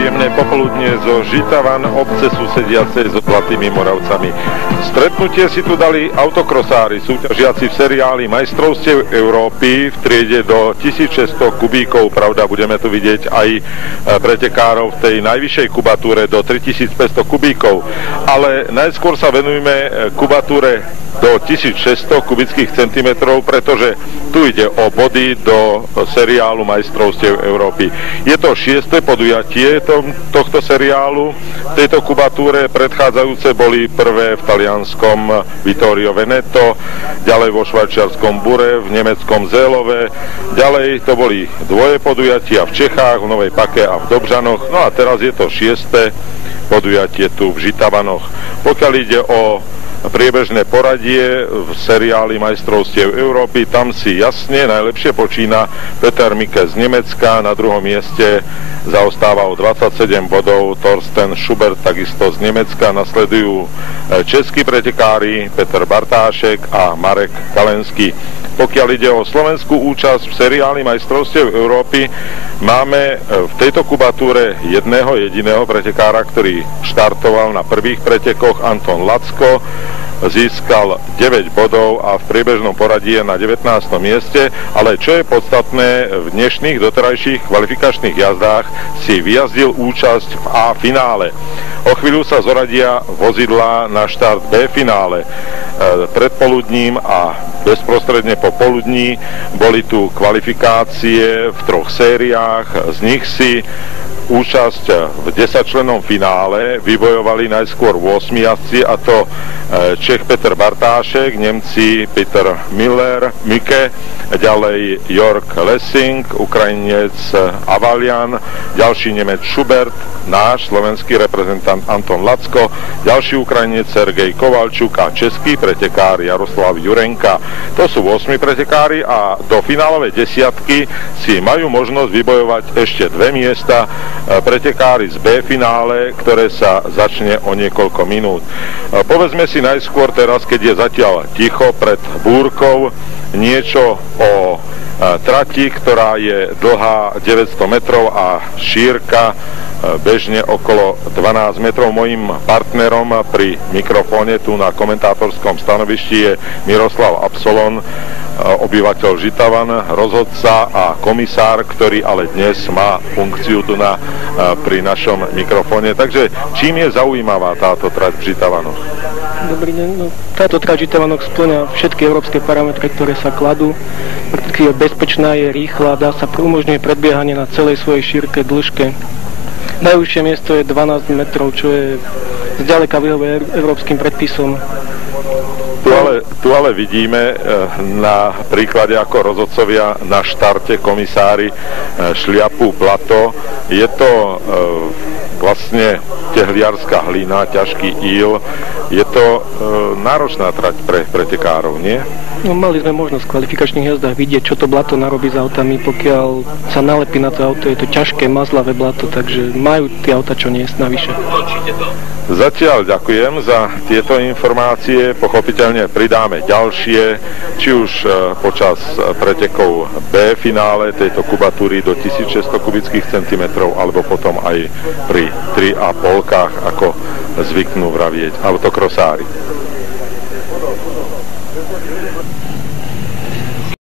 Príjemné popoludne zo Žitavan, obce susediacej so Zlatými Moravcami. Stretnutie si tu dali autokrosári, súťažiaci v seriáli Majstrovstiev Európy v triede do 1600 kubíkov. Pravda, budeme tu vidieť aj pretekárov v tej najvyššej kubatúre do 3500 kubíkov. Ale najskôr sa venujme kubatúre do 1600 kubických centimetrov, pretože tu ide o body do seriálu Majstrovstiev Európy. Je to 6. podujatie tohto seriálu. V tejto kubatúre predchádzajúce boli prvé v talianskom Vittorio Veneto, ďalej vo švajčiarskom Bure, v nemeckom Zélove, ďalej to boli dvoje podujatia v Čechách, v Novej Pake a v Dobžanoch, no a teraz je to 6. podujatie tu v Žitavanoch. Pokiaľ ide o priebežné poradie v seriáli Majstrovstiev Európy, tam si jasne najlepšie počína Peter Mike z Nemecka, na druhom mieste zaostáva o 27 bodov Torsten Schubert, takisto z Nemecka, nasledujú českí pretekári Peter Bartášek a Marek Kalenský. Pokiaľ ide o slovenskú účasť v seriáli Majstrovstiev Európy, máme v tejto kubatúre jedného jediného pretekára, ktorý štartoval na prvých pretekoch, Anton Lacko, získal 9 bodov a v priebežnom poradí je na 19. mieste, ale čo je podstatné, v dnešných doterajších kvalifikačných jazdách si vyjazdil účasť v A finále. O chvíľu sa zoradia vozidlá na štart B finále. Predpoludním a bezprostredne po poludní boli tu kvalifikácie v 3 sériách, z nich si účasť v 10-člennom finále vybojovali najskôr 8 jazdci, a to Čech Peter Bartášek, Nemci Peter Mike, ďalej Jörg Lessing, Ukrajinec Avalian, ďalší Nemec Schubert, náš slovenský reprezentant Anton Lacko, ďalší Ukrajinec Sergej Kovalčuk a český pretekár Jaroslav Jurenka. To sú 8 pretekári a do finálovej desiatky si majú možnosť vybojovať ešte 2 miesta pretekári z B finále, ktoré sa začne o niekoľko minút. Povedzme si najskôr teraz, keď je zatiaľ ticho pred búrkou, niečo o trati, ktorá je dlhá 900 metrov a šírka bežne okolo 12 metrov. Mojím partnerom pri mikrofóne tu na komentátorskom stanovišti je Miroslav Absolon, obyvateľ Žitavan, rozhodca a komisár, ktorý ale dnes má funkciu tu pri našom mikrofóne. Takže čím je zaujímavá táto trať v Žitavanoch? Dobrý deň. No, táto trať Žitavanoch spĺňa všetky európske parametre, ktoré sa kladú. Je bezpečná, je rýchla, dá sa umožňuje predbiehanie na celej svojej šírke, dĺžke. Najvyššie miesto je 12 metrov, čo je zďaleka vyhovuje európskym predpisom. Tu ale vidíme na príklade, ako rozhodcovia na štarte komisári šliapu blato. Je to vlastne tehliarská hlina, ťažký íl. Je to náročná trať pre pretekárov, nie? No, mali sme možnosť v kvalifikačných jazdách vidieť, čo to blato narobí s autami. Pokiaľ sa nalepí na to auto, je to ťažké, mazlavé blato, takže majú tie auta čo niesť navyše. Zatiaľ ďakujem za tieto informácie. Pochopiteľne pridáme ďalšie, či už počas pretekov B finále tejto kubatúry do 1600 kubických centimetrov, alebo potom aj pri 3,5-kách, ako zvyknú vravieť autokrosári.